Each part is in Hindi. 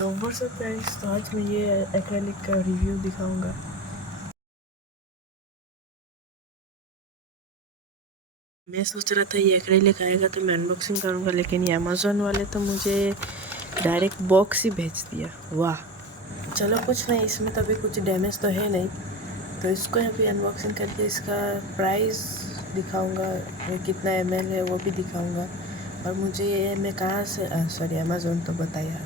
तो व्हाट्सअप गाइस, तो आज मैं ये एक्रेलिक का रिव्यू दिखाऊंगा। मैं सोच रहा था ये एक्रेलिक आएगा तो मैं अनबॉक्सिंग करूंगा, लेकिन ये अमेज़ॉन वाले तो मुझे डायरेक्ट बॉक्स ही भेज दिया। वाह, चलो कुछ नहीं, इसमें तो अभी कुछ डैमेज तो है नहीं, तो इसको अभी अनबॉक्सिंग करके इसका प्राइस दिखाऊंगा, ये कितना ml है वो भी दिखाऊंगा। और मुझे ये मैं कहाँ से सॉरी अमेज़ॉन तो बताया,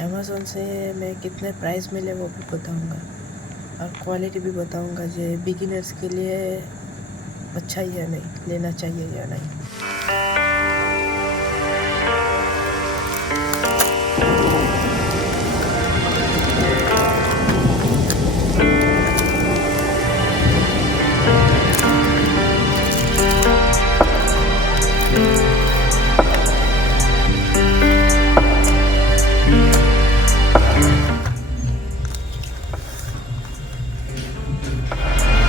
अमेज़ॉन से मैं कितने प्राइस मिले वो भी बताऊंगा, और क्वालिटी भी बताऊंगा जो बिगिनर्स के लिए अच्छा ही है नहीं, लेना चाहिए या नहीं।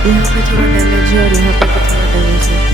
यहाँ पे थोड़ा डैमेज है और यहाँ पे भी थोड़ा डैमेज है।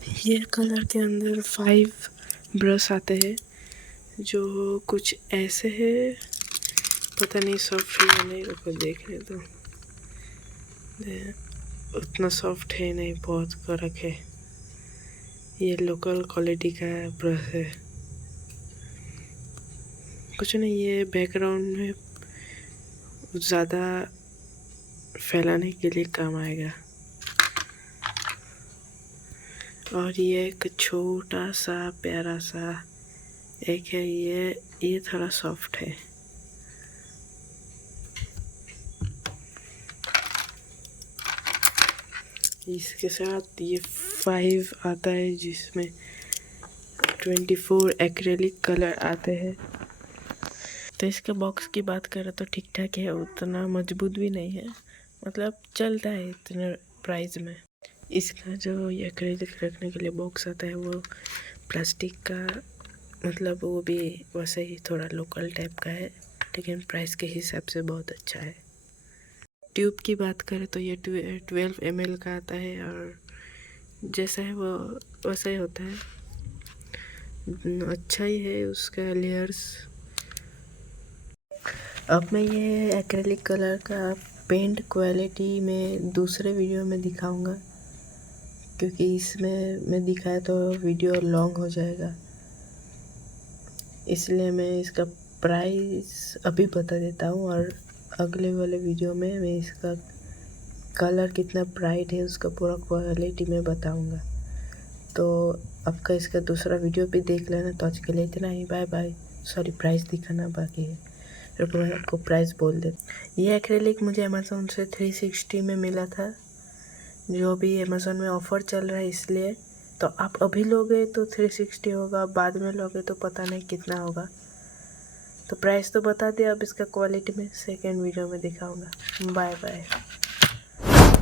ये कलर के अंदर 5 ब्रश आते हैं जो कुछ ऐसे है, पता नहीं सॉफ्ट है या नहीं, रुको देखने दो। उतना सॉफ्ट है नहीं, बहुत कड़क है। ये लोकल क्वालिटी का ब्रश है। कुछ नहीं, ये बैकग्राउंड में ज़्यादा फैलाने के लिए काम आएगा। और ये एक छोटा सा प्यारा सा एक है, ये थोड़ा सॉफ्ट है। इसके साथ ये 5 आता है जिसमें 24 एक्रेलिक कलर आते हैं। तो इसके बॉक्स की बात करें तो ठीक ठाक है, उतना मजबूत भी नहीं है, मतलब चलता है इतने प्राइस में। इसका जो ये एक्रेलिक रखने के लिए बॉक्स आता है वो प्लास्टिक का, मतलब वो भी वैसे ही थोड़ा लोकल टाइप का है, लेकिन प्राइस के हिसाब से बहुत अच्छा है। ट्यूब की बात करें तो ये 12 ml का आता है और जैसा है वो वैसा ही होता है, अच्छा ही है उसका लेयर्स। अब मैं ये एक्रेलिक कलर का पेंट क्वालिटी में दूसरे वीडियो में दिखाऊंगा, क्योंकि इसमें मैं दिखाया तो वीडियो लॉन्ग हो जाएगा, इसलिए मैं इसका प्राइस अभी बता देता हूँ और अगले वाले वीडियो में मैं इसका कलर कितना ब्राइट है उसका पूरा क्वालिटी में बताऊंगा। तो आपका इसका दूसरा वीडियो भी देख लेना। तो आज के लिए इतना ही, बाय बाय। सॉरी, प्राइस दिखाना बाकी है, रुको मैं आपको प्राइस बोल देता। ये एक्रेलिक मुझे अमेज़ोन से 360 में मिला था, जो भी अमेज़ोन में ऑफ़र चल रहा है इसलिए। तो आप अभी लोगे तो 360 होगा, बाद में लोगे तो पता नहीं कितना होगा। तो प्राइस तो बता दिया, अब इसका क्वालिटी में सेकेंड वीडियो में दिखाऊंगा। Bye bye.